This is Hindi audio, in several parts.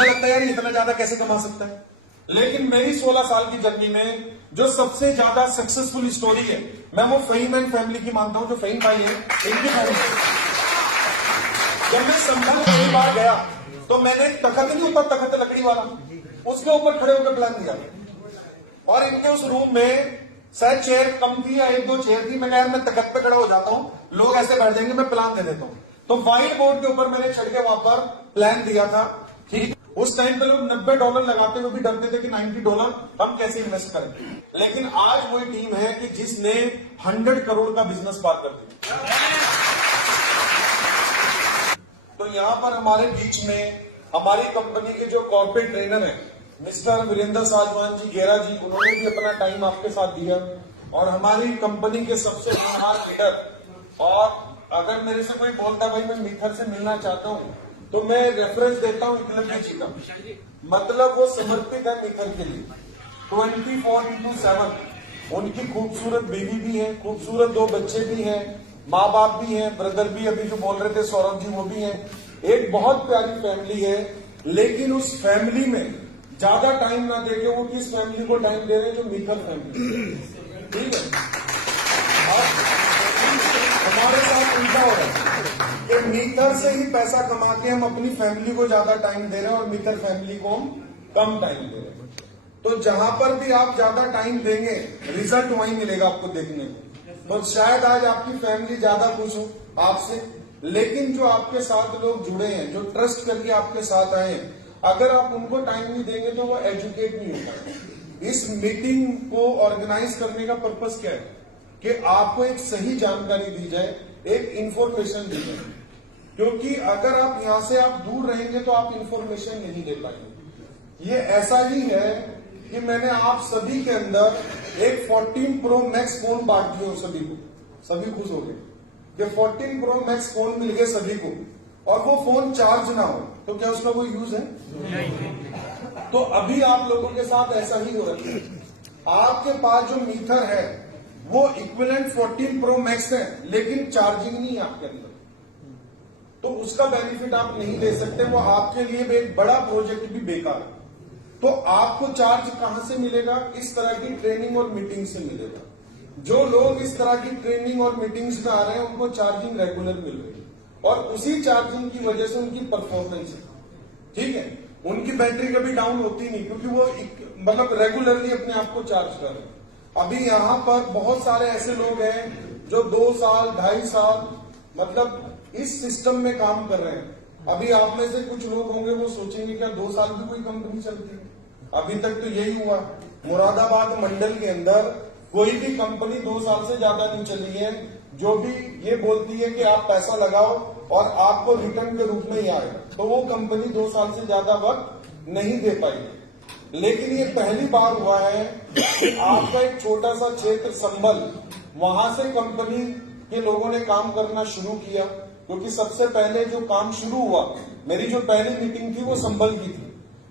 हमें लगता है यार इतना ज्यादा कैसे कमा सकता है, लेकिन मेरी 16 साल की जर्नी में जो सबसे ज्यादा सक्सेसफुल स्टोरी है, मैं वो फहीम एंड फैमिली की मानता हूं। जो फहीम भाई है, इनकी फैमिली। जब मैं संभल पहली बार गया तो मैंने तखत नहीं होता, तखत लकड़ी वाला, उसके ऊपर खड़े होकर प्लान दिया। और इनके उस रूम में शायद चेयर कम थी या 1-2 चेयर थी। मैंने यार मैं तखत पे खड़ा हो जाता हूं, लोग ऐसे बैठ जाएंगे, मैं प्लान दे देता हूं। तो व्हाइट बोर्ड के ऊपर मैंने चढ़ के वहां पर प्लान दिया था। ठीक, उस टाइम पे लोग $90 लगाते हुए भी डरते थे कि $90 हम कैसे इन्वेस्ट करें। लेकिन आज वही टीम है कि जिसने 100 करोड़ का बिजनेस पार कर दिया। तो यहां पर हमारे बीच में हमारी कंपनी के जो कॉर्पोरेट ट्रेनर हैं मिस्टर वीरेंद्र साजवान जी गेरा जी, उन्होंने भी अपना टाइम आपके साथ दिया। और हमारी कंपनी के सबसे होनहार लीडर, और अगर मेरे से कोई बोलता भाई मैं मीथर से मिलना चाहता हूं, तो मैं रेफरेंस देता हूं एकलव्य जी का। मतलब वो समर्पित है मीथर के लिए 24/7। उनकी खूबसूरत बेबी भी है, खूबसूरत 2 बच्चे भी हैं, माँ बाप भी हैं, ब्रदर भी अभी जो बोल रहे थे सौरभ जी वो भी हैं। एक बहुत प्यारी फैमिली है। लेकिन उस फैमिली में ज्यादा टाइम ना देके वो किस फैमिली को टाइम दे रहे हैं, जो मीथर फैमिली। ठीक है, हमारे साथ उल्टा हो रहा है कि मीथर से ही पैसा कमा के हम अपनी फैमिली को ज्यादा टाइम दे रहे हैं और मीथर फैमिली को हम कम टाइम दे रहे हैं। तो जहां पर भी आप ज्यादा टाइम देंगे, रिजल्ट वहीं मिलेगा आपको देखने को। तो शायद आज आपकी फैमिली ज्यादा खुश हो आपसे, लेकिन जो आपके साथ लोग जुड़े हैं, जो ट्रस्ट करके आपके साथ आए हैं, अगर आप उनको टाइम नहीं देंगे तो वो एजुकेट नहीं होगा। इस मीटिंग को ऑर्गेनाइज करने का पर्पस क्या है कि आपको एक सही जानकारी दी जाए, एक इंफॉर्मेशन दी जाए। क्योंकि अगर आप यहां से आप दूर रहेंगे तो आप इंफॉर्मेशन नहीं ले पाएंगे। ये ऐसा ही है कि मैंने आप सभी के अंदर एक 14 प्रो मैक्स फोन बांट दिया सभी को। सभी खुश हो गए कि 14 प्रो मैक्स फोन मिल गए सभी को, और वो फोन चार्ज ना हो तो क्या उसका कोई यूज है? नहीं। तो अभी आप लोगों के साथ ऐसा ही हो रहा है। आपके पास जो मीटर है वो इक्विवेलेंट 14 प्रो मैक्स है, लेकिन चार्जिंग नहीं है आपके अंदर, तो उसका बेनिफिट आप नहीं ले सकते। वो आपके लिए भी एक बड़ा प्रोजेक्ट भी बेकार है। तो आपको चार्ज कहां से मिलेगा? इस तरह की ट्रेनिंग और मीटिंग से मिलेगा। जो लोग इस तरह की ट्रेनिंग और मीटिंग्स में आ रहे हैं उनको चार्जिंग रेगुलर मिल रही है, और उसी चार्जिंग की वजह से उनकी परफॉर्मेंस है। ठीक है, उनकी बैटरी कभी डाउन होती नहीं, क्योंकि वो मतलब रेगुलरली अपने आप को चार्ज कर रहे हैं। अभी यहाँ पर बहुत सारे ऐसे लोग हैं जो 2 साल 2.5 साल मतलब इस सिस्टम में काम कर रहे हैं। अभी आप में से कुछ लोग होंगे वो सोचेंगे क्या 2 साल भी कोई कंपनी चलती है? अभी तक तो यही हुआ। मुरादाबाद मंडल के अंदर कोई भी कंपनी 2 साल से ज्यादा नहीं चली है, जो भी ये बोलती है कि आप पैसा लगाओ और आपको रिटर्न के रूप में ही आएगा, तो वो कंपनी 2 साल से ज्यादा वक्त नहीं दे पाएगी। लेकिन ये पहली बार हुआ है कि आपका एक छोटा सा क्षेत्र संभल, वहां से कंपनी के लोगों ने काम करना शुरू किया। क्योंकि सबसे पहले जो काम शुरू हुआ, मेरी जो पहली मीटिंग थी वो संभल की थी।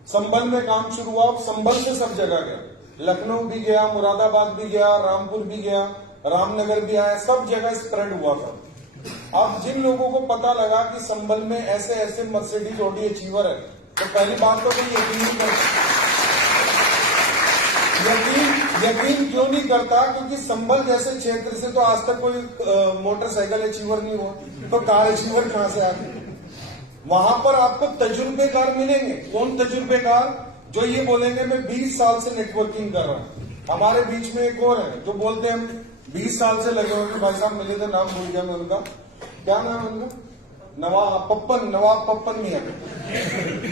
संभल में काम शुरू हुआ, संभल से सब जगह गया, लखनऊ भी गया, मुरादाबाद भी गया, रामपुर भी गया, रामनगर भी आया, सब जगह स्प्रेड हुआ था। अब जिन लोगों को पता लगा कि संभल में ऐसे ऐसे मर्सिडीज ऑडी अचीवर है, तो पहली बात तो कोई यकीन नहीं करता। यकीन क्यों नहीं करता? क्योंकि संभल जैसे क्षेत्र से तो आज तक कोई मोटरसाइकिल अचीवर नहीं हुआ, तो कार अचीवर कहां से आ गए? वहां पर आपको तजुर्बेकार मिलेंगे। कौन तजुर्बेकार? जो ये बोलेंगे मैं 20 साल से नेटवर्किंग कर रहा हूं। हमारे बीच में एक और है जो बोलते हैं हम 20 साल से लगे हुए। भाई साहब मिले थे, नाम भूल गया मैं उनका, क्या नाम है उनका? नवाब पप्पन नहीं है।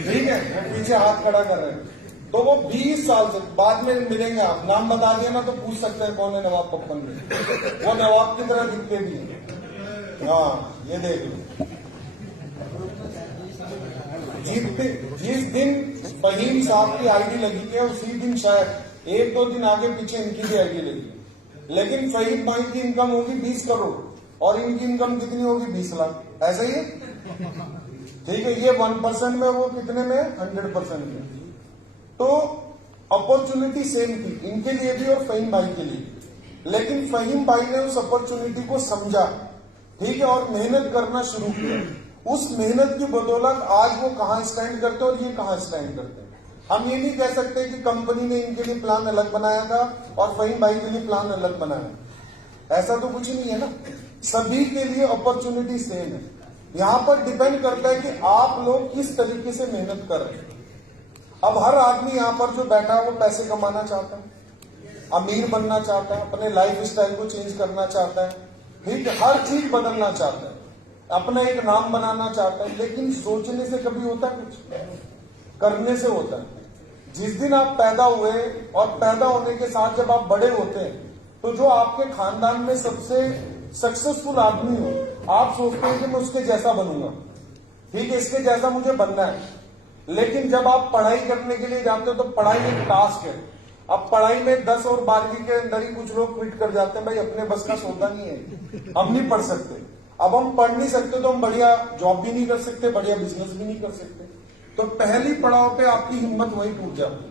ठीक है, वो पीछे हाथ खड़ा कर रहे हैं। तो वो 20 साल से, बाद में मिलेंगे, आप नाम बता दिया ना तो पूछ सकते हैं कौन है नवाब पप्पन में। वो नवाब की तरह दिखते भी हैं। हाँ, ये देख लो। जिस दिन फहीम साहब की आईडी लगी है उसी दिन शायद 1-2 दिन आगे पीछे इनकी भी आईडी लगी। लेकिन फहीम भाई की इनकम होगी 20 करोड़ और इनकी इनकम कितनी होगी? 20 लाख। ऐसा ही है? ठीक है, ये 1% में, वो कितने में? 100% में। तो अपॉर्चुनिटी सेम थी इनके लिए भी और फहीम भाई के लिए। लेकिन फहीम भाई ने उस अपॉर्चुनिटी को समझा, ठीक है, और मेहनत करना शुरू किया। उस मेहनत की बदौलत आज वो कहां स्टैंड करते हैं और ये कहां स्टैंड करते हैं। हम ये नहीं कह सकते कि कंपनी ने इनके लिए प्लान अलग बनाया था और फहीम भाई के लिए प्लान अलग बनाया, ऐसा तो कुछ नहीं है ना। सभी के लिए अपॉर्चुनिटी सेम है। यहां पर डिपेंड करता है कि आप लोग किस तरीके से मेहनत कर रहे हैं। अब हर आदमी यहां पर जो बैठा है वो पैसे कमाना चाहता है, अमीर बनना चाहता है, अपने लाइफ स्टाइल को चेंज करना चाहता है, ठीक है, हर चीज बदलना चाहता है, अपना एक नाम बनाना चाहता है। लेकिन सोचने से कभी होता कुछ, करने से होता है। जिस दिन आप पैदा हुए और पैदा होने के साथ जब आप बड़े होते हैं तो जो आपके खानदान में सबसे सक्सेसफुल आदमी हो, आप सोचते हैं कि मैं उसके जैसा बनूंगा, ठीक है, इसके जैसा मुझे बनना है। लेकिन जब आप पढ़ाई करने के लिए जाते हो तो पढ़ाई एक टास्क है। अब पढ़ाई में 10 और 12वीं के अंदर ही कुछ लोग क्विट कर जाते हैं, भाई अपने बस का सौदा नहीं है, हम नहीं पढ़ सकते। अब हम पढ़ नहीं सकते तो हम बढ़िया जॉब भी नहीं कर सकते, बढ़िया बिजनेस भी नहीं कर सकते। तो पहली पड़ाव पे आपकी हिम्मत वही टूट जाती है।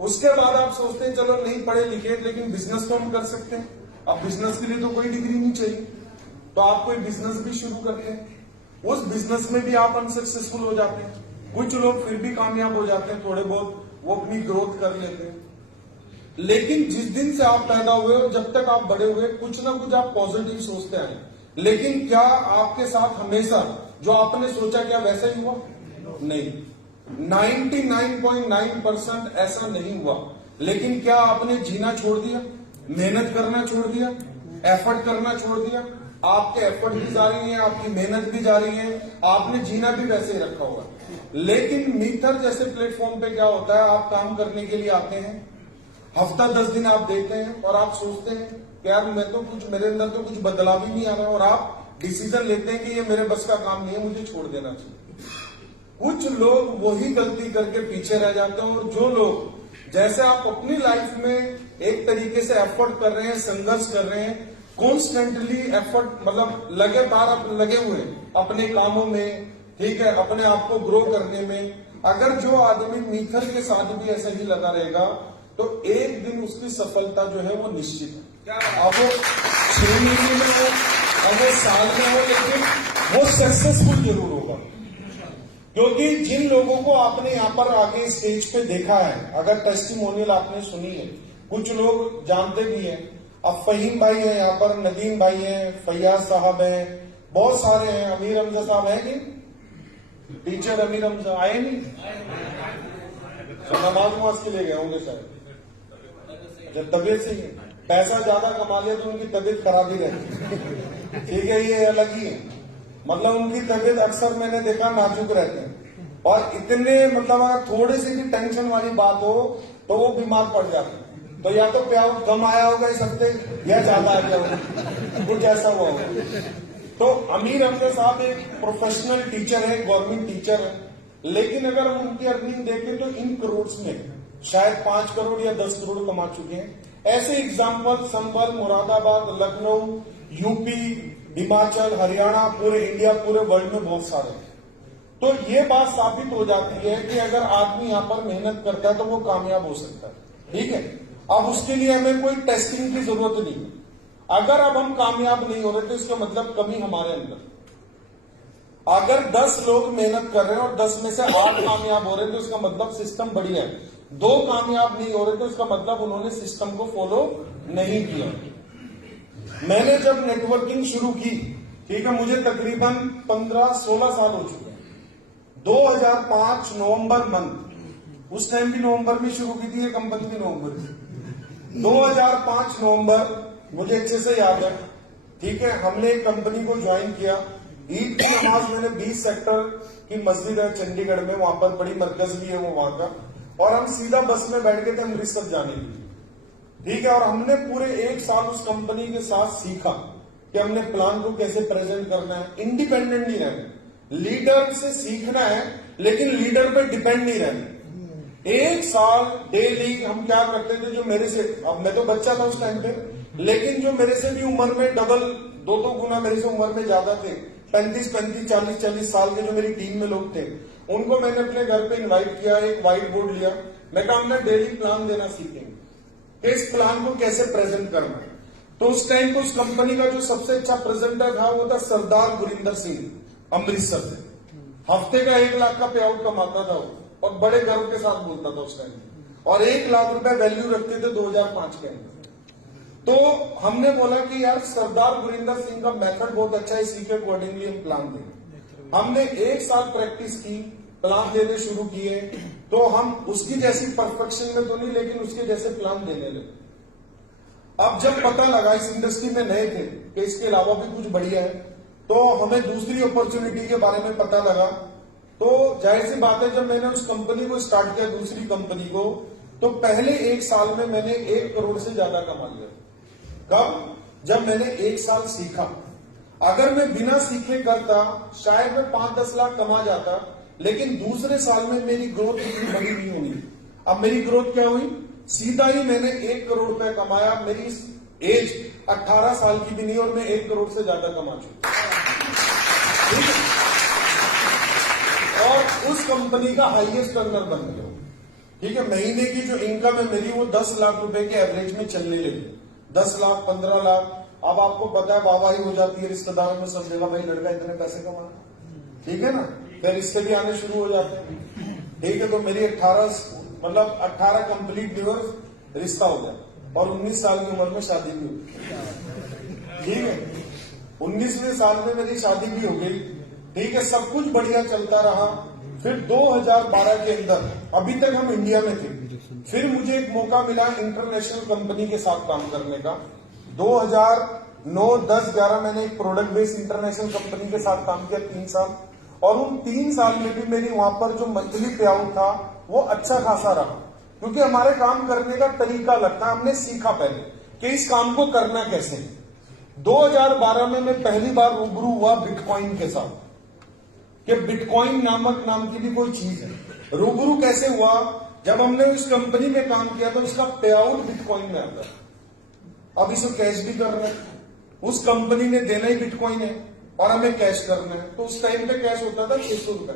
उसके बाद आप सोचते हैं चलो नहीं पढ़े लिखे लेकिन बिजनेस तो हम कर सकते हैं। अब बिजनेस के लिए तो कोई डिग्री नहीं चाहिए, तो आप कोई बिजनेस भी शुरू करते हैं। उस बिजनेस में भी आप अनसक्सेसफुल हो जाते हैं। कुछ लोग फिर भी कामयाब हो जाते हैं, थोड़े बहुत वो अपनी ग्रोथ कर लेते हैं। लेकिन जिस दिन से आप पैदा हुए और जब तक आप बड़े हुए कुछ ना कुछ आप पॉजिटिव सोचते आए। लेकिन क्या आपके साथ हमेशा जो आपने सोचा क्या वैसा ही हुआ? नहीं, 99.9% ऐसा नहीं हुआ। लेकिन क्या आपने जीना छोड़ दिया, मेहनत करना छोड़ दिया, एफर्ट करना छोड़ दिया? आपके एफर्ट भी जारी है, आपकी मेहनत भी जारी है, आपने जीना भी वैसे ही रखा हुआ। लेकिन मीथर जैसे प्लेटफॉर्म पे क्या होता है, आप काम करने के लिए आते हैं, हफ्ता 10 दिन आप देते हैं और आप सोचते हैं कि यार मैं तो कुछ, मेरे अंदर तो कुछ बदलाव ही नहीं आ रहा, और आप डिसीजन लेते हैं कि ये मेरे बस का काम नहीं है, मुझे छोड़ देना चाहिए। कुछ लोग वही गलती करके पीछे रह जाते हैं, और जो लोग जैसे आप अपनी लाइफ में एक तरीके से एफर्ट कर रहे हैं, संघर्ष कर रहे हैं, कॉन्स्टेंटली एफर्ट, मतलब लगातार आप लगे हुए अपने कामों में, ठीक है, अपने आप को ग्रो करने में। अगर जो आदमी मीथर के साथ भी ऐसा ही लगा रहेगा तो एक दिन उसकी सफलता जो है वो निश्चित है। अब वो 6 महीने में हो, अब वो साल में हो, लेकिन वो सक्सेसफुल जरूर होगा। क्योंकि जिन लोगों को आपने यहाँ पर आगे स्टेज पे देखा है, अगर टेस्टिमोनियल आपने सुनी है, कुछ लोग जानते भी हैं। अब फहीम भाई है यहाँ पर, नदीम भाई है, फैयाज साहब है, बहुत सारे हैं, अमीर हमजा साहब है नहीं, टीचर अमीर हमजा आए नहीं, तो नमाज के लिए गए होंगे शायद, जब तबीयत सही है। पैसा ज्यादा कमा लिया तो उनकी तबीयत खराब ही रहती, ठीक है, ये अलग ही है। मतलब उनकी तबीयत अक्सर मैंने देखा नाजुक रहते हैं, और इतने मतलब अगर थोड़ी सी भी टेंशन वाली बात हो तो वो बीमार पड़ जाते हैं। तो या तो प्यार कम आया होगा इस हफ्ते या ज्यादा आ गया होगा, कुछ ऐसा हुआ होगा। तो अमीर हमजा साहब एक प्रोफेशनल टीचर है, गवर्नमेंट टीचर है, लेकिन अगर हम उनकी अर्निंग देखें तो इन करोड़ में शायद 5 करोड़ या 10 करोड़ कमा चुके हैं। ऐसे एग्जाम्पल संभल, मुरादाबाद, लखनऊ, यूपी, हिमाचल, हरियाणा, पूरे इंडिया, पूरे वर्ल्ड में बहुत सारे हैं। तो ये बात साबित हो जाती है कि अगर आदमी यहाँ पर मेहनत करता है तो वो कामयाब हो सकता है, ठीक है। अब उसके लिए हमें कोई टेस्टिंग की जरूरत नहीं है। अगर अब हम कामयाब नहीं हो रहे तो इसका मतलब कमी हमारे अंदर। अगर 10 लोग मेहनत कर रहे हैं और 10 में से 8 कामयाब हो रहे हैं तो इसका मतलब सिस्टम बढ़िया है। 2 कामयाब नहीं हो रहे तो इसका मतलब उन्होंने सिस्टम को फॉलो नहीं किया। मैंने जब नेटवर्किंग शुरू की, ठीक है, मुझे तकरीबन 15-16 साल हो चुके हैं। 2005 नवंबर मंथ, उस टाइम भी नवंबर में शुरू की थी ये कंपनी भी नवंबर में। 2005 नवंबर मुझे अच्छे से याद है, ठीक है। हमने एक कंपनी को ज्वाइन किया। ईद की नमाज मैंने 20 सेक्टर की मस्जिद है चंडीगढ़ में, वहां पर बड़ी मरकज भी है वो वहां का, और हम सीधा बस में बैठ गए थे अमृतसर जाने के लिए, ठीक है। और हमने पूरे 1 साल उस कंपनी के साथ सीखा कि हमने प्लान को कैसे प्रेजेंट करना है, इंडिपेंडेंट नहीं रहना, लीडर से सीखना है लेकिन लीडर पे डिपेंड नहीं रहना। 1 साल डेली हम क्या करते थे, जो मेरे से, अब मैं तो बच्चा था उस टाइम पे, लेकिन जो मेरे से भी उम्र में डबल 2 गुना मेरे से उम्र में ज्यादा थे, 35-35, 40-40 साल के जो मेरी टीम में लोग थे, उनको मैंने अपने घर पे इनवाइट किया, एक व्हाइट बोर्ड लिया, मैं कहा हमने डेली प्लान देना सीखेंगे, इस प्लान को कैसे प्रेजेंट करना है। तो उस टाइम को उस कंपनी का जो सबसे अच्छा प्रेजेंटर था वो था सरदार गुरिंदर सिंह, अमृतसर से। हफ्ते का 1 लाख का पे आउट कमाता था वो, और बड़े गर्व के साथ बोलता था उस टाइम, और 1 लाख रुपए वैल्यू रखते थे 2005 के अंदर। तो हमने बोला कि यार सरदार गुरिंदर सिंह का मेथड बहुत अच्छा है, इसी के अकॉर्डिंगली हम प्लान देंगे। हमने 1 साल प्रैक्टिस की, प्लान देने शुरू किए, तो हम उसकी जैसी परफेक्शन में तो नहीं, लेकिन उसके जैसे प्लान देने लगे। अब जब पता लगा, इस इंडस्ट्री में नए थे कि इसके अलावा भी कुछ बढ़िया है, तो हमें दूसरी अपॉर्चुनिटी के बारे में पता लगा। तो जाहिर सी बात है, जब मैंने उस कंपनी को स्टार्ट किया, दूसरी कंपनी को, तो पहले 1 साल में मैंने 1 करोड़ से ज्यादा कमा लिया। कब? जब मैंने 1 साल सीखा। अगर मैं बिना सीखे करता, शायद मैं 5-10 लाख कमा जाता, लेकिन दूसरे साल में मेरी ग्रोथ इतनी बड़ी नहीं होगी। अब मेरी ग्रोथ क्या हुई? सीधा ही मैंने 1 करोड़ रुपए कमाया। मेरी एज 18 साल की भी नहीं, और मैं 1 करोड़ से ज्यादा कमा चुका। और उस कंपनी का हाईएस्ट अर्नर बन गया। ठीक है, महीने की जो इनकम है मेरी, वो 10 लाख रुपए के एवरेज में चलने लगी। 10 लाख, 15 लाख। अब आपको पता है, वाहवाही हो जाती है रिश्तेदारों में, सब जगह भाई लड़का इतने पैसे कमा, ठीक है ना, फिर इससे भी आने शुरू हो जाते हैं। ठीक है, तो मेरी 18 कंप्लीट डिवोर्स रिश्ता हो गया, और 19 साल की उम्र में शादी भी हो गई। ठीक है, 19वें साल में मेरी शादी भी हो गई। ठीक है, सब कुछ बढ़िया चलता रहा। फिर 2012 के अंदर, अभी तक हम इंडिया में थे, फिर मुझे एक मौका मिला इंटरनेशनल कंपनी के साथ काम करने का। 2009, 10, 11 मैंने एक प्रोडक्ट बेस्ड इंटरनेशनल कंपनी के साथ काम किया 3 साल, और उन 3 साल में भी मेरी वहां पर जो मंथली पे आउट था वो अच्छा खासा रहा, क्योंकि हमारे काम करने का तरीका लगता है। हमने सीखा पहले कि इस काम को करना कैसे। 2012 में मैं पहली बार रूबरू हुआ बिटकॉइन के साथ, कि बिटकॉइन नामक नाम की भी कोई चीज है। रूबरू कैसे हुआ? जब हमने उस कंपनी में काम किया तो उसका पे आउट बिटकॉइन में आता है। अब इसे कैश भी करना है, उस कंपनी ने देना ही बिटकॉइन है, और हमें कैश करना है। तो उस टाइम पे कैश होता था 600 रुपए।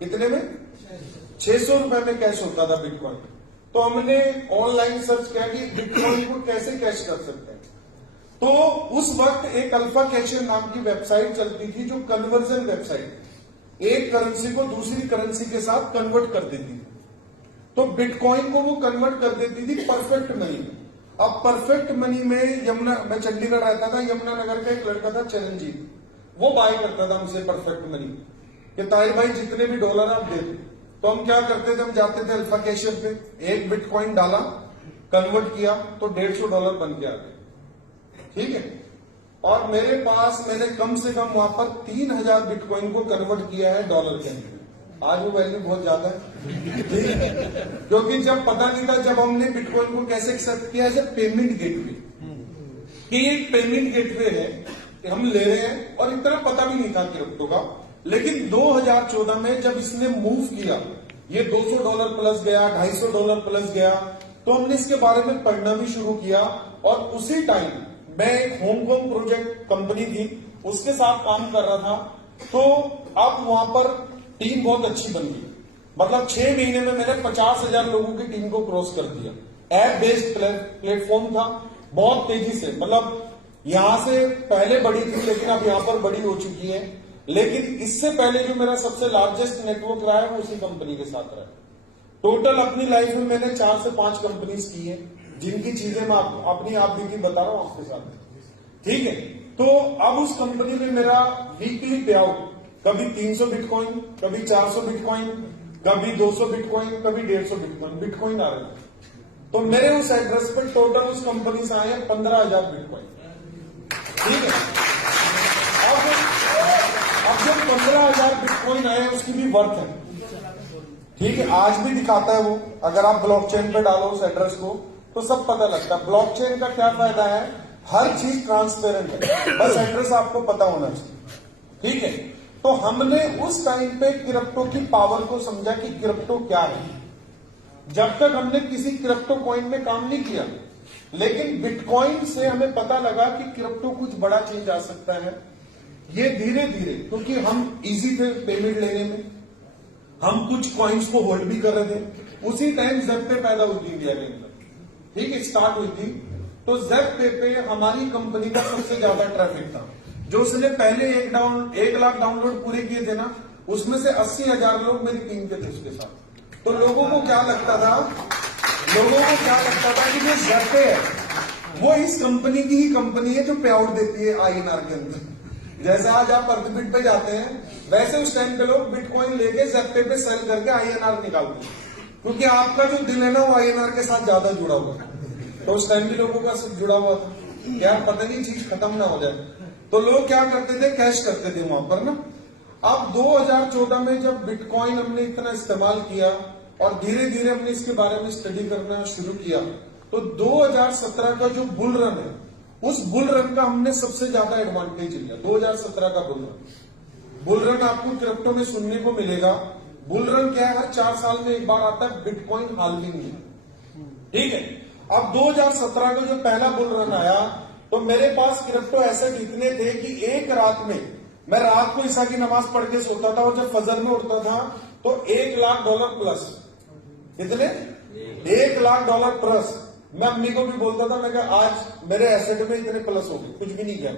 कितने में? 600 रुपए में कैश होता था बिटकॉइन। तो हमने ऑनलाइन सर्च किया कि बिटकॉइन को कैसे कैश कर सकते हैं। तो उस वक्त एक अल्फा कैशर नाम की वेबसाइट चलती थी, जो कन्वर्जन वेबसाइट, एक करेंसी को दूसरी करेंसी के साथ कन्वर्ट कर देती थी। तो बिटकॉइन को वो कन्वर्ट कर देती थी परफेक्ट मनी में। अब परफेक्ट मनी में मैं चंडीगढ़ रहता था, यमुना नगर का एक लड़का था चिरंजीव, वो बाय करता था हमसे परफेक्ट मनी कि ताहिर भाई जितने भी डॉलर आप दे दो। तो हम क्या करते थे, हम जाते थे अल्फा कैशर पे, एक बिटकॉइन डाला, कन्वर्ट किया, तो $150 बन के आ गए। ठीक है, और मेरे पास मैंने कम से कम वहां पर 3000 बिटकॉइन को कन्वर्ट किया है डॉलर के अंदर। आज वो वैल्यू बहुत ज्यादा है, ठीक है, क्योंकि जब पता नहीं था, जब हमने बिटकॉइन को कैसे एक्सेप्ट किया एज ए पेमेंट गेटवे, कि एक पेमेंट गेटवे है, हम ले रहे हैं, और इतना पता भी नहीं था क्रिप्टो का। लेकिन 2014 में जब इसने मूव किया, ये $200 प्लस गया, $250 प्लस गया, तो हमने इसके बारे में पढ़ना भी शुरू किया। और उसी टाइम मैं एक होमग्रोन प्रोजेक्ट कंपनी थी, उसके साथ काम कर रहा था। तो अब वहां पर टीम बहुत अच्छी बन गई, मतलब 6 महीने में मैंने 50,000 लोगों की टीम को क्रॉस कर दिया। ऐप बेस्ड प्लेटफॉर्म था, बहुत तेजी से, मतलब यहां से पहले बड़ी थी, लेकिन अब यहां पर बड़ी हो चुकी है। लेकिन इससे पहले जो मेरा सबसे लार्जेस्ट नेटवर्क रहा है, वो उसी कंपनी के साथ रहा है। टोटल अपनी लाइफ में मैंने 4 से 5 कंपनीज की है, जिनकी चीजें मैं अपनी आप भी बता रहा हूं आपके साथ। ठीक है, तो अब उस कंपनी में मेरा वीकली पे आउट कभी 300 बिटकॉइन, कभी 400 बिटकॉइन, कभी 200 बिटकॉइन, कभी 150 बिटकॉइन आ रहे थे। तो मेरे उस एड्रेस पर टोटल उस कंपनी से आए 15,000 बिटकॉइन। ठीक है, अब जब 15,000 बिटकॉइन आए, उसकी भी वर्थ है। ठीक है, आज भी दिखाता है वो, अगर आप ब्लॉकचेन पे डालो उस एड्रेस को तो सब पता लगता है। ब्लॉकचेन का क्या फायदा है, हर चीज ट्रांसपेरेंट है, बस एड्रेस आपको पता होना चाहिए। ठीक है, तो हमने उस टाइम पे क्रिप्टो की पावर को समझा कि क्रिप्टो क्या है। जब तक हमने किसी क्रिप्टो कॉइन में काम नहीं किया, लेकिन बिटकॉइन से हमें पता लगा कि क्रिप्टो कुछ बड़ा चेंज आ सकता है। ये धीरे धीरे, क्योंकि हम इजी थे पेमेंट लेने में, हम कुछ कॉइन्स को होल्ड भी कर रहे थे। उसी टाइम ज़ेप्टे पैदा हुई थी इंडिया के अंदर, ठीक है, स्टार्ट हुई थी। तो ज़ेप्टे पे हमारी कंपनी का सबसे ज्यादा ट्रैफिक था। जो उसने पहले 1 लाख डाउनलोड पूरे किए थे ना, उसमें से 80,000 लोग मेरी टीम के थे उसके साथ। तो लोगों को क्या लगता था कि जो ज़ेप्टे है वो इस कंपनी की ही कंपनी है जो पे आउट देती है INR के अंदर। जैसे आज आप अर्थबिट पे जाते हैं, वैसे उस टाइम पे लोग बिटकॉइन लेके ज़ेप्टे पे सेल करके INR निकालते हैं, क्योंकि आपका जो दिल है ना वो INR के साथ ज्यादा जुड़ा हुआ है। तो उस टाइम भी लोगों का सब जुड़ा हुआ था, क्या पता नहीं चीज खत्म ना हो जाए। तो लोग क्या करते थे, कैश करते थे वहां पर ना। अब 2014 में जब बिटकॉइन हमने इतना इस्तेमाल किया और धीरे धीरे हमने इसके बारे में स्टडी करना शुरू किया, तो 2017 का जो बुल रन है, उस बुल रन का हमने सबसे ज्यादा एडवांटेज लिया। 2017 का बुल रन आपको क्रिप्टो में सुनने को मिलेगा। बुल रन क्या है, हर 4 साल में एक बार आता है, बिटकॉइन हाल्विंग है, ठीक है। अब 2017 का जो पहला बुल रन आया, तो मेरे पास क्रिप्टो एसेट इतने थे कि एक रात में मैं रात को ईशा की नमाज पढ़ के सोता था और जब फजर में उठता था तो $1 लाख प्लस, कितने $1 लाख प्लस। मैं अम्मी को भी बोलता था, मैं कहा आज मेरे एसेट में इतने प्लस हो गए, कुछ भी नहीं किया,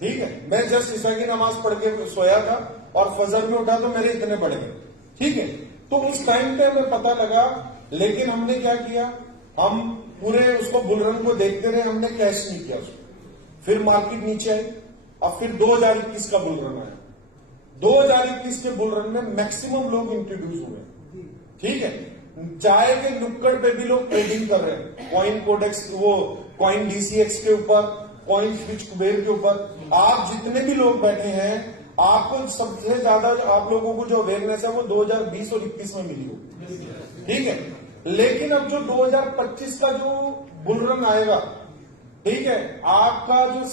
ठीक है। मैं जस्ट ईशा की नमाज पढ़ के सोया था और फजर में उठा तो मेरे इतने बढ़ गए, ठीक है। तो उस टाइम पे हमें पता लगा, लेकिन हमने क्या किया, हम पूरे उसको बुलरन को देखते रहे, हमने कैश नहीं किया उसको। फिर मार्केट नीचे आई, अब फिर 2021 का बुलरन आया। 2021 के बुलरन में मैक्सिमम लोग इंट्रोड्यूस हुए, ठीक है। चाय के नुक्कड़ पे भी लोग ट्रेडिंग कर रहे हैं, कॉइन कोडेक्स, वो कॉइन DCX के ऊपर, कॉइन स्विच कुबेर के ऊपर। आप जितने भी लोग बैठे हैं, आपको सबसे ज्यादा आप लोगों को जो अवेयरनेस है वो 2020 और 21 में मिली होगी, ठीक है। लेकिन अब जो 2025 का जो बुलरन आएगा, ठीक है, आपका जो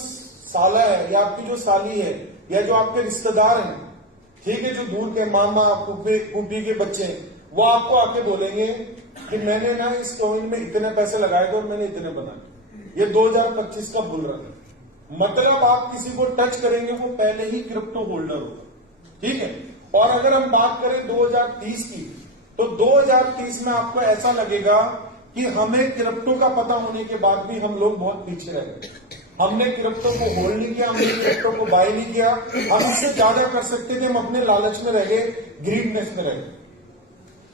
साला है या आपकी जो साली है या जो आपके रिश्तेदार हैं, ठीक है, जो दूर के मामा फूफी के बच्चे हैं, वो आपको आके बोलेंगे कि मैंने ना इस कॉइन में इतने पैसे लगाए थे और मैंने इतने बनाए। ये 2025 का बुलरन है। मतलब आप किसी को टच करेंगे वो पहले ही क्रिप्टो होल्डर होगा, ठीक है। और अगर हम बात करें 2030 की, तो 2030 में आपको ऐसा लगेगा कि हमें क्रिप्टो का पता होने के बाद भी हम लोग बहुत पीछे रह गए। हमने क्रिप्टो को होल्ड नहीं किया, हमने क्रिप्टो को बाय नहीं किया। हम इससे ज्यादा कर सकते थे, हम अपने लालच में रह गए, ग्रीडनेस में रह गए।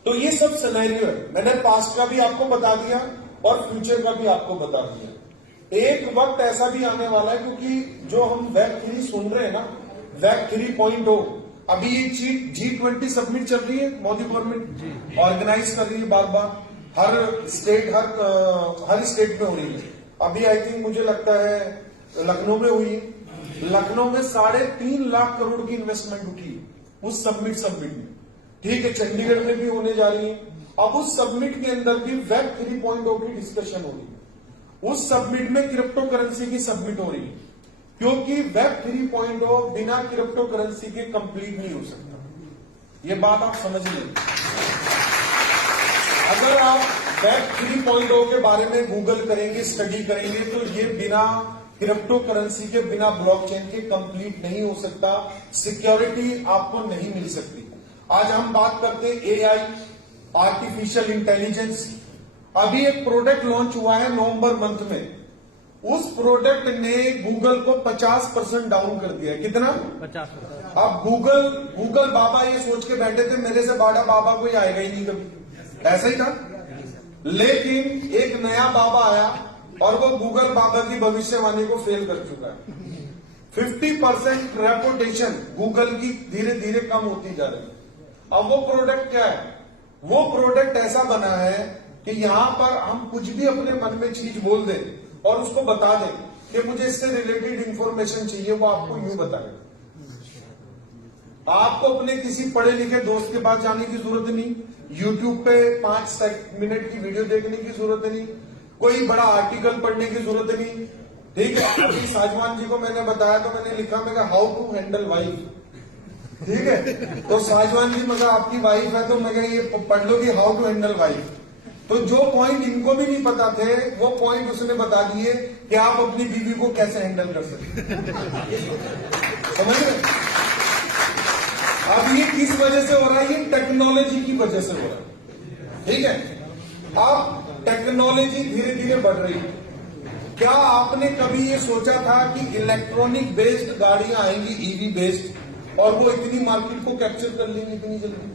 तो ये सब सिनेरियो है। मैंने पास्ट का भी आपको बता दिया और फ्यूचर का भी आपको बता दिया। एक वक्त ऐसा भी आने वाला है, क्योंकि जो हम Web 3 सुन रहे हैं ना, Web 3.0, अभी ये G20 समिट चल रही है, मोदी गवर्नमेंट ऑर्गेनाइज कर रही है बार बार, हर स्टेट में हो रही है। अभी आई थिंक मुझे लगता है लखनऊ में हुई है। लखनऊ में 3.5 लाख करोड़ की इन्वेस्टमेंट उठी उस समिट में, ठीक है। चंडीगढ़ में भी होने जा रही है। अब उस समिट के अंदर भी Web 3.0 की डिस्कशन हो रही है। उस समिट में क्रिप्टो करेंसी की समिट हो रही है, क्योंकि Web 3.0 बिना क्रिप्टो करेंसी के कंप्लीट नहीं हो सकता। ये बात आप समझ लें। अगर आप Web 3.0 के बारे में गूगल करेंगे, स्टडी करेंगे, तो ये बिना क्रिप्टो करेंसी के, बिना ब्लॉकचेन के कंप्लीट नहीं हो सकता। सिक्योरिटी आपको नहीं मिल सकती। आज हम बात करते हैं AI, आर्टिफिशियल इंटेलिजेंस। अभी एक प्रोडक्ट लॉन्च हुआ है नवंबर मंथ में। उस प्रोडक्ट ने गूगल को 50% डाउन कर दिया। कितना? 50%। अब गूगल बाबा ये सोच के बैठे थे मेरे से बड़ा बाबा कोई आएगा ही नहीं कभी, ऐसा ही था। लेकिन एक नया बाबा आया और वो गूगल बाबा की भविष्यवाणी को फेल कर चुका है। 50% रेपुटेशन गूगल की धीरे धीरे कम होती जा रही है। अब वो प्रोडक्ट क्या है? वो प्रोडक्ट ऐसा बना है कि यहां पर हम कुछ भी अपने मन में चीज बोल दें और उसको बता दें कि मुझे इससे रिलेटेड इंफॉर्मेशन चाहिए, वो आपको यूं बताएगा। आपको अपने किसी पढ़े लिखे दोस्त के पास जाने की जरूरत नहीं, यूट्यूब पे 5 मिनट की वीडियो देखने की जरूरत नहीं, कोई बड़ा आर्टिकल पढ़ने की जरूरत नहीं, ठीक है। अभी साजवान जी को मैंने बताया तो मैंने लिखा, मैं हाउ टू हैंडल वाइफ, ठीक है। तो साजवान जी मगर आपकी वाइफ है तो मैं ये पढ़ लो कि हाउ टू हैंडल वाइफ। तो जो पॉइंट इनको भी नहीं पता थे वो पॉइंट उसने बता दिए कि आप अपनी बीवी को कैसे हैंडल कर सकते। समझ रहे? अब ये किस वजह से हो रहा है? ये टेक्नोलॉजी की वजह से हो रहा है, ठीक है। अब टेक्नोलॉजी धीरे धीरे बढ़ रही है। क्या आपने कभी ये सोचा था कि इलेक्ट्रॉनिक बेस्ड गाड़ियां आएंगी, ईवी बेस्ड, और वो इतनी मार्केट को कैप्चर कर लेंगी इतनी जल्दी?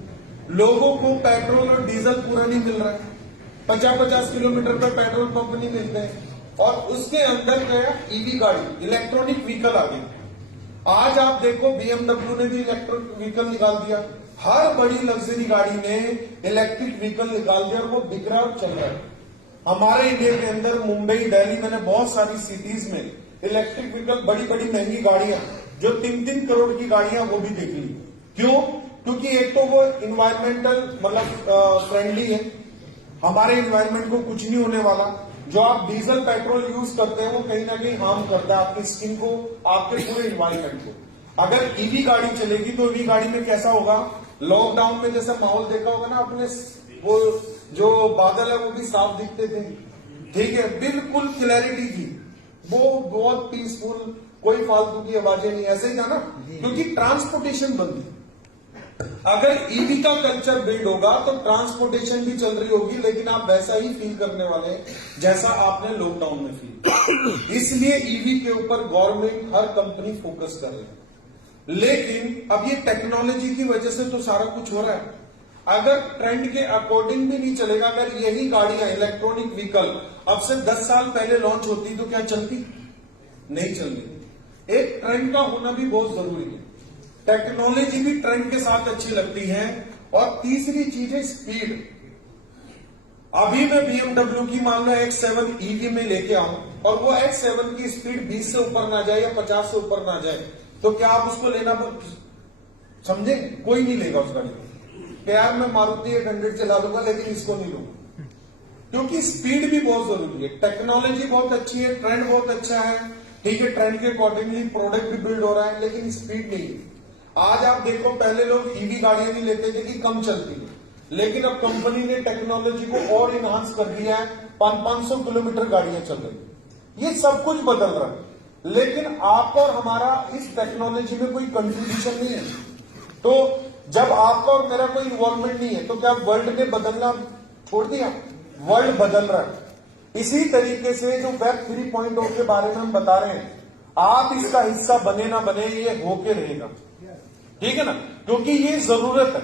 लोगों को पेट्रोल और डीजल पूरा नहीं मिल रहा है, 50-50 किलोमीटर पर पेट्रोल पंप नहीं मिलते हैं, और उसके अंदर गया ईवी गाड़ी, इलेक्ट्रॉनिक व्हीकल आ गई। आज आप देखो BMW ने भी इलेक्ट्रिक व्हीकल निकाल दिया, हर बड़ी लग्जरी गाड़ी ने इलेक्ट्रिक व्हीकल निकाल दिया और वो बिक रहा और चल रहा है। हमारे इंडिया के अंदर मुंबई, दिल्ली, मैंने बहुत सारी सिटीज में इलेक्ट्रिक व्हीकल, बड़ी बड़ी महंगी गाड़ियां जो 3-3 करोड़ की गाड़ियां, वो भी देख ली। क्यों? क्योंकि एक तो वो इन्वायरमेंटल मतलब फ्रेंडली है, हमारे इन्वायरमेंट को कुछ नहीं होने वाला। जो आप डीजल पेट्रोल यूज करते हैं वो कहीं ना कहीं हार्म करता है आपकी स्किन को, आपके पूरे इन्वायरमेंट को। अगर ईवी गाड़ी चलेगी तो ईवी गाड़ी में कैसा होगा? लॉकडाउन में जैसा माहौल देखा होगा ना आपने, वो जो बादल है वो भी साफ दिखते थे, ठीक है, बिल्कुल क्लैरिटी थी, वो बहुत पीसफुल, कोई फालतू की आवाजें नहीं, ऐसे ही था ना, क्योंकि ट्रांसपोर्टेशन बंद थी। अगर ईवी का कल्चर बिल्ड होगा तो ट्रांसपोर्टेशन भी चल रही होगी, लेकिन आप वैसा ही फील करने वाले हैं जैसा आपने लॉकडाउन में फील। इसलिए ईवी के ऊपर गवर्नमेंट, हर कंपनी फोकस कर रही है। लेकिन अब ये टेक्नोलॉजी की वजह से तो सारा कुछ हो रहा है। अगर ट्रेंड के अकॉर्डिंग भी नहीं चलेगा, अगर यही गाड़ियां इलेक्ट्रॉनिक व्हीकल अब से 10 साल पहले लॉन्च होती तो क्या चलती? नहीं चलती। एक ट्रेंड का होना भी बहुत जरूरी है, टेक्नोलॉजी भी ट्रेंड के साथ अच्छी लगती है। और तीसरी चीज है स्पीड। अभी मैं BMW की मान लो X7 ईवी में लेके आऊं और वो X7 की स्पीड 20 से ऊपर ना जाए या 50 से ऊपर ना जाए, तो क्या आप उसको लेना समझे? कोई नहीं लेगा उस गाड़ी को। यार मैं मारुति 800 चला लूंगा लेकिन इसको नहीं लूंगा, क्योंकि स्पीड भी बहुत जरूरी है। टेक्नोलॉजी बहुत अच्छी है, ट्रेंड बहुत अच्छा है, ठीक है, ट्रेंड के अकॉर्डिंगली प्रोडक्ट भी बिल्ड हो रहा है, लेकिन स्पीड नहीं है। आज आप देखो, पहले लोग ईवी गाड़ियां नहीं लेते थे कि कम चलती है, लेकिन अब कंपनी ने टेक्नोलॉजी को और इनहांस कर दिया है, 500 किलोमीटर गाड़ियां चल रही। ये सब कुछ बदल रहा है, लेकिन आपका और हमारा इस टेक्नोलॉजी में कोई कंट्रीब्यूशन नहीं है। तो जब आपका और मेरा कोई इन्वॉल्वमेंट नहीं है तो क्या वर्ल्ड ने बदलना छोड़ दिया? वर्ल्ड बदल रहा है। इसी तरीके से जो वेब 3.0 के बारे में हम बता रहे हैं, आप इसका हिस्सा बने ना बने, ये होके रहेगा, ठीक है ना, क्योंकि ये जरूरत है,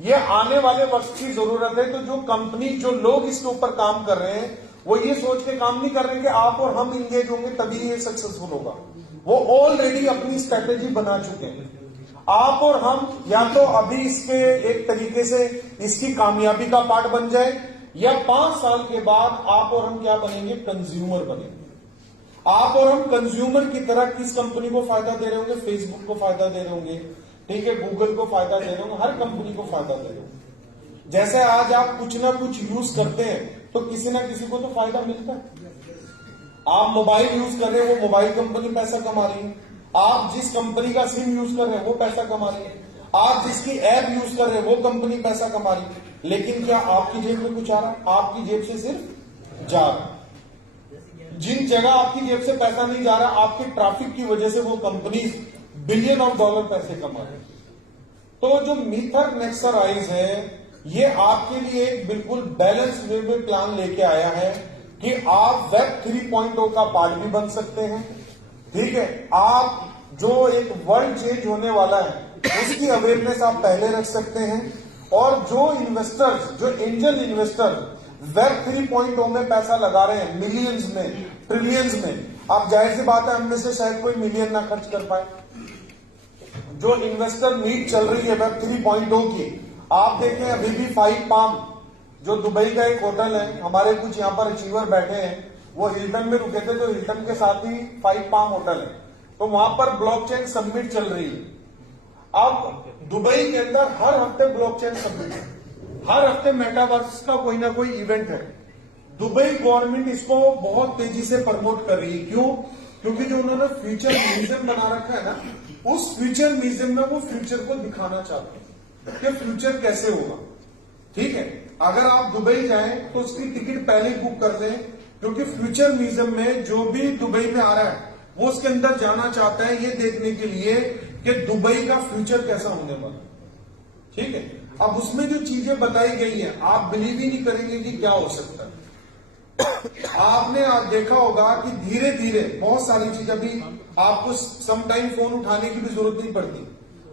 ये आने वाले वक्त की जरूरत है। तो जो कंपनी, जो लोग इसके ऊपर काम कर रहे हैं, वो ये सोच के काम नहीं कर रहे कि आप और हम इंगेज होंगे तभी ये सक्सेसफुल होगा। वो ऑलरेडी अपनी स्ट्रेटेजी बना चुके हैं। आप और हम या तो अभी इसके एक तरीके से इसकी कामयाबी का पार्ट बन जाए, या 5 साल के बाद आप और हम क्या बनेंगे? कंज्यूमर बनेंगे। आप और हम कंज्यूमर की तरह किस कंपनी को फायदा दे रहे होंगे? फेसबुक को फायदा दे रहे होंगे, ठीक है, गूगल को फायदा दे रहे होंगे, हर कंपनी को फायदा दे रहे होंगे। जैसे आज आप कुछ ना कुछ यूज करते हैं तो किसी ना किसी को तो फायदा मिलता है। आप मोबाइल यूज कर रहे हैं, वो मोबाइल कंपनी पैसा कमा रही है। आप जिस कंपनी का सिम यूज कर रहे हैं वो पैसा कमा रही है। आप जिसकी ऐप यूज कर रहे हैं वो कंपनी पैसा कमा रही है। लेकिन क्या आपकी जेब में कुछ आ रहा है? आपकी जेब से सिर्फ जा रहा है। जिन जगह आपकी जेब से पैसा नहीं जा रहा, आपके ट्रैफिक की वजह से वो कंपनी बिलियन ऑफ डॉलर पैसे कमा रही है। तो जो मीथर नेक्सराइज है, ये आपके लिए एक बिल्कुल बैलेंस वे में प्लान लेके आया है कि आप वेब 3.0 का पार्ट भी बन सकते हैं, ठीक है। आप जो एक वर्ल्ड चेंज होने वाला है उसकी अवेयरनेस आप पहले रख सकते हैं। और जो इन्वेस्टर्स, जो एंजल इन्वेस्टर वेब 3.0 में पैसा लगा रहे हैं, मिलियंस में, ट्रिलियंस में, आप जाहिर सी बात है हम में से शायद कोई मिलियन ना खर्च कर पाए। जो इन्वेस्टर मीट चल रही है वेब 3.0 की, आप देखें अभी भी 5 पाम, जो दुबई का एक होटल है, हमारे कुछ यहाँ पर अचीवर बैठे हैं, वो हिल्टन में रुके थे, तो हिल्टन के साथ ही 5 पाम होटल है, तो वहां पर ब्लॉकचेन समिट चल रही है। अब दुबई के अंदर हर हफ्ते ब्लॉकचेन समिट है, हर हफ्ते मेटावर्स का कोई ना कोई इवेंट है। दुबई गवर्नमेंट इसको बहुत तेजी से प्रमोट कर रही है। क्यों? क्योंकि जो उन्होंने फ्यूचर म्यूजियम बना रखा है ना, उस फ्यूचर म्यूजियम में वो फ्यूचर को दिखाना चाहते हैं कि फ्यूचर कैसे होगा, ठीक है। अगर आप दुबई जाएं तो उसकी टिकट पहले ही बुक कर दें, क्योंकि फ्यूचर म्यूजियम में जो भी दुबई में आ रहा है वो उसके अंदर जाना चाहता है ये देखने के लिए कि दुबई का फ्यूचर कैसा होने वाला, ठीक है। अब उसमें जो चीजें बताई गई हैं, आप बिलीव ही नहीं करेंगे कि क्या हो सकता है। आपने देखा होगा कि धीरे धीरे बहुत सारी चीज, अभी आपको सम टाइम फोन उठाने की भी जरूरत नहीं पड़ती,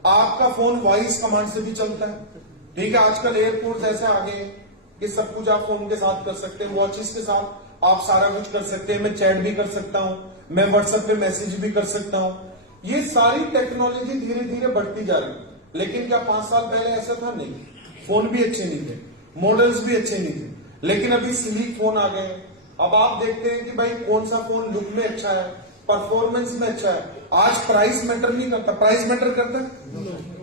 आपका फोन वॉइस कमांड से भी चलता है। ठीक है, आजकल एयरपोर्ट ऐसे आ गए कि सब कुछ आप फोन के साथ कर सकते हैं, वॉचेस के साथ आप सारा कुछ कर सकते हैं। मैं चैट भी कर सकता हूं, मैं व्हाट्सएप पे मैसेज भी कर सकता हूं। ये सारी टेक्नोलॉजी धीरे धीरे बढ़ती जा रही है। लेकिन क्या 5 साल पहले ऐसा था? नहीं, फोन भी अच्छे नहीं थे, मॉडल्स भी अच्छे नहीं थे, लेकिन अभी स्लीक फोन आ गए। अब आप देखते हैं कि भाई कौन सा फोन लुक में अच्छा है, परफॉर्मेंस में अच्छा है। आज प्राइस मैटर नहीं करता, प्राइस मैटर करता है?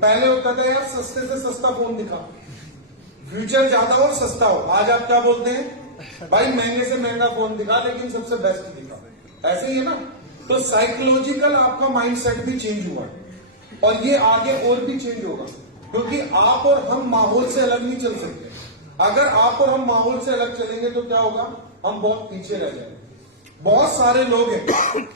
पहले होता था यार सस्ते से सस्ता फोन दिखा, फ्यूचर ज्यादा हो सस्ता हो। आज आप क्या बोलते हैं? भाई महंगे से महंगा फोन दिखा लेकिन सबसे बेस्ट दिखा। ऐसे ही है ना? तो साइकोलॉजिकल आपका माइंडसेट भी चेंज हुआ है और ये आगे और भी चेंज होगा, क्योंकि आप और हम माहौल से अलग नहीं चल सकते। अगर आप और हम माहौल से अलग चलेंगे तो क्या होगा? हम बहुत पीछे रह जाएंगे। बहुत सारे लोग हैं,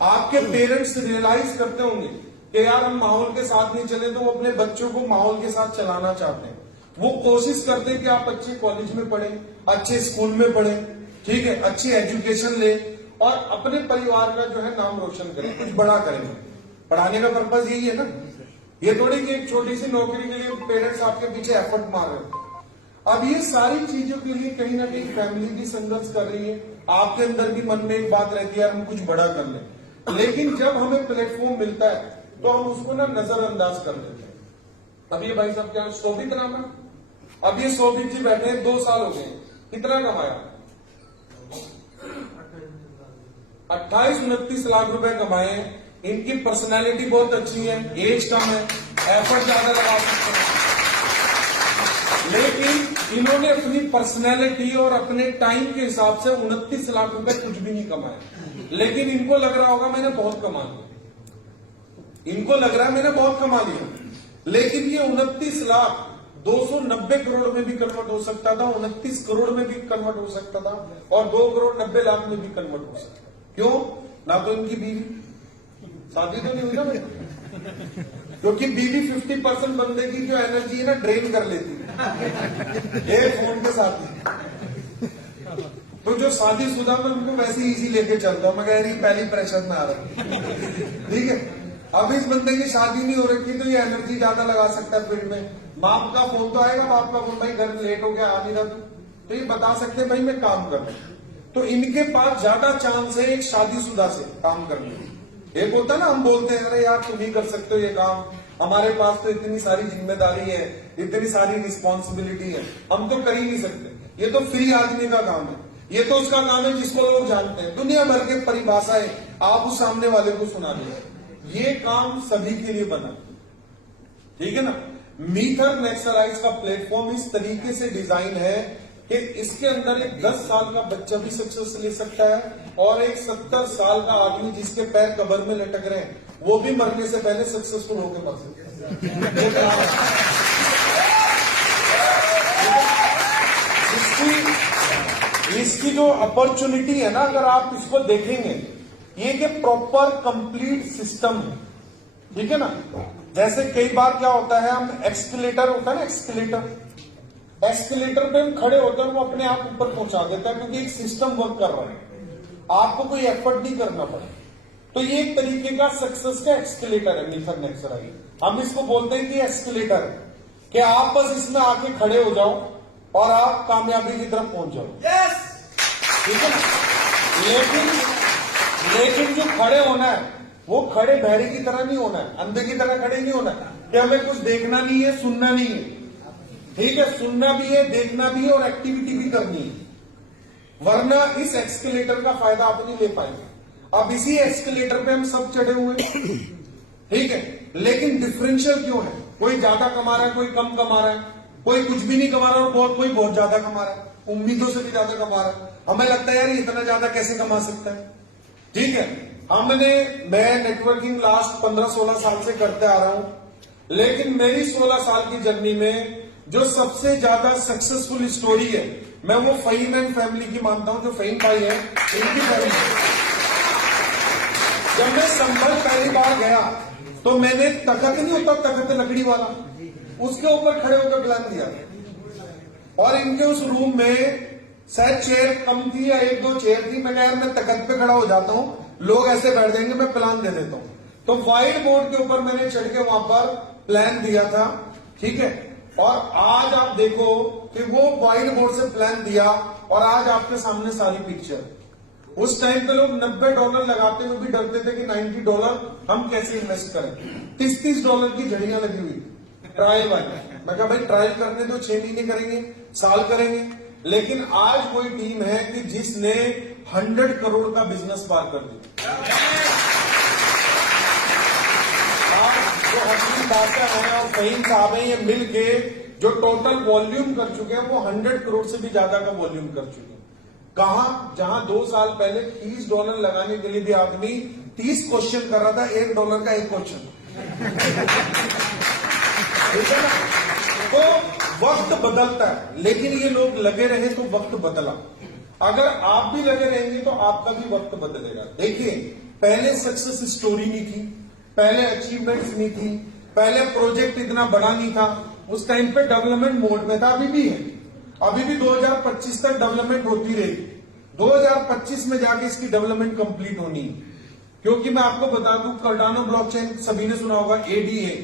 आपके पेरेंट्स रियलाइज करते होंगे कि यार हम माहौल के साथ नहीं चले, तो वो अपने बच्चों को माहौल के साथ चलाना चाहते हैं। वो कोशिश करते हैं कि आप अच्छे कॉलेज में पढ़ें, अच्छे स्कूल में पढ़ें, ठीक है, अच्छी एजुकेशन ले और अपने परिवार का जो है नाम रोशन करें, कुछ बड़ा करें। पढ़ाने का पर्पज यही है ना। ये थोड़ी कि एक छोटी सी नौकरी के लिए पेरेंट्स आपके पीछे एफर्ट मार रहे हैं। अब ये सारी चीजों के लिए कहीं ना कहीं फैमिली भी संघर्ष कर रही है। आपके अंदर भी मन में एक बात रहती है हम कुछ बड़ा कर लें, लेकिन जब हमें प्लेटफॉर्म मिलता है तो हम उसको ना नजरअंदाज कर देते हैं। अब ये भाई साहब क्या शोभित नाम है, अब ये शोभित जी बैठे हैं, 2 साल हो गए, कितना कमाया? 28-29 लाख रुपए कमाए। इनकी पर्सनैलिटी बहुत अच्छी है, एज कम है, एफर्ट ज्यादा लगा सकते हैं, लेकिन इन्होंने अपनी पर्सनैलिटी और अपने टाइम के हिसाब से 29 लाख रुपए कुछ भी नहीं कमाए। लेकिन इनको लग रहा होगा मैंने बहुत कमा लिया, इनको लग रहा है मैंने बहुत कमा लिया, लेकिन ये 29 लाख 290 करोड़ में भी कन्वर्ट हो सकता था, 29 करोड़ में भी कन्वर्ट हो सकता था और 2 करोड़ 90 लाख में भी कन्वर्ट हो सकता था। क्यों? ना तो इनकी बीवी, शादी तो नहीं हुई ना, क्योंकि बीवी 50% बंदे की जो एनर्जी है ना ड्रेन कर लेती है ये फोन के साथ ही। तो जो शादीशुदा में उनको वैसे इजी लेके चलता हूं, मगर पहली प्रेशर में आ रहा। ठीक है, अब इस बंदे की शादी नहीं हो रखी तो ये एनर्जी ज्यादा लगा सकता है फील्ड में। बाप का फोन तो आएगा, बाप का फोन, भाई घर लेट हो गया आ नहीं रहा तो ये बता सकते हैं भाई मैं काम कर रहा हूं। तो इनके पास ज्यादा चांस है एक शादीशुदा से काम करने की। एक होता है ना, हम बोलते हैं अरे यार तुम ही कर सकते हो ये काम, हमारे पास तो इतनी सारी जिम्मेदारी है, इतनी सारी रिस्पॉन्सिबिलिटी है, हम तो कर ही नहीं सकते। ये तो फ्री आदमी का काम है, ये तो उसका काम है जिसको लोग जानते हैं। दुनिया भर के परिभाषाएं आप उस सामने वाले को सुना दे, ये काम सभी के लिए बना। ठीक है ना? मीथर नेक्सराइज का प्लेटफॉर्म इस तरीके से डिजाइन है कि इसके अंदर एक 10 साल का बच्चा भी सक्सेस ले सकता है और एक 70 साल का आदमी जिसके पैर कब्र में लटक रहे हैं वो भी मरने से पहले सक्सेसफुल होकर मर सकता है। इसकी जो अपॉर्चुनिटी है ना, अगर आप इसको देखेंगे, ये कि प्रॉपर कंप्लीट सिस्टम है। ठीक है ना? जैसे कई बार क्या होता है, हम एक्सकेलेटर होता है ना, एक्सकेलेटर पे हम खड़े होते हैं, वो अपने आप ऊपर पहुंचा देता है क्योंकि एक सिस्टम वर्क कर रहा है, आपको कोई एफर्ट नहीं करना पड़े। तो ये एक तरीके का सक्सेस का एक्सकेलेटर है मीथर नेक्सराइज। हम इसको बोलते हैं कि एक्सकेलेटर है कि आप बस इसमें आके खड़े हो जाओ और आप कामयाबी की तरफ पहुंच जाओ। ठीक है ना? लेकिन जो खड़े होना है वो खड़े बहरे की तरह नहीं होना है, अंधे की तरह खड़े नहीं होना है कि हमें कुछ देखना नहीं है, सुनना नहीं है। ठीक है, सुनना भी है, देखना भी है और एक्टिविटी भी करनी है, वरना इस एक्सकेलेटर का फायदा आप नहीं ले पाएंगे। अब इसी एक्सकेलेटर पे हम सब चढ़े हुए ठीक है, लेकिन डिफरेंशियल क्यों है? कोई ज्यादा कमा रहा है, कोई कम कमा रहा है, कोई कुछ भी नहीं कमा रहा और कोई बहुत ज्यादा कमा रहा है, उम्मीदों से भी ज्यादा कमा रहा है। हमें लगता है यार इतना ज्यादा कैसे कमा सकता है। ठीक है, मैं नेटवर्किंग लास्ट 15-16 साल से करते आ रहा हूं, लेकिन मेरी 16 साल की जर्नी में जो सबसे ज्यादा सक्सेसफुल स्टोरी है, मैं वो फहीम एंड फैमिली की मानता हूं, जो फहीम भाई है इनकी फैमिली। जब मैं संभल पहली बार गया तो मैंने तखत नहीं होता, तखत लकड़ी वाला, उसके ऊपर खड़े होकर प्लान दिया और इनके उस रूम में शायद चेयर कम थी या एक दो चेयर थी। मैंने यार मैं तकत पे खड़ा हो जाता हूं, लोग ऐसे बैठ जाएंगे, मैं प्लान दे देता हूं। तो व्हाइट बोर्ड के ऊपर मैंने चढ़ के वहां पर प्लान दिया था, ठीक है। और आज आप देखो कि वो व्हाइट बोर्ड से प्लान दिया और आज आपके सामने सारी पिक्चर। उस टाइम पे लोग $90 लगाते हुए भी डरते थे कि $90 हम कैसे इन्वेस्ट करें। $30 की झड़ियां लगी हुई ट्रायल वाली। मैं कहा भाई ट्रायल करने दो, 6 महीने करेंगे, साल करेंगे। लेकिन आज कोई टीम है कि जिसने 100 करोड़ का बिजनेस पार कर दिया। आज जो हकीम बादशाह है और फहीम साहब हैं, ये मिलके जो टोटल वॉल्यूम कर चुके हैं वो 100 करोड़ से भी ज्यादा का वॉल्यूम कर चुके हैं। कहा जहां 2 साल पहले $30 लगाने के लिए भी आदमी 30 क्वेश्चन कर रहा था, $1 का एक क्वेश्चन। ठीक है ना। तो वक्त बदलता है, लेकिन ये लोग लगे रहे तो वक्त बदला। अगर आप भी लगे रहेंगे तो आपका भी वक्त बदलेगा। देखिए, पहले सक्सेस स्टोरी नहीं थी, पहले अचीवमेंट्स नहीं थी, पहले प्रोजेक्ट इतना बड़ा नहीं था। उस टाइम पे डेवलपमेंट मोड में था, अभी भी है। अभी भी 2025 तक डेवलपमेंट होती रहेगी। 2025 में जाके इसकी डेवलपमेंट कंप्लीट होनी है। क्योंकि मैं आपको बता दूं, कार्डानो ब्लॉकचेन सभी ने सुना होगा, ADA।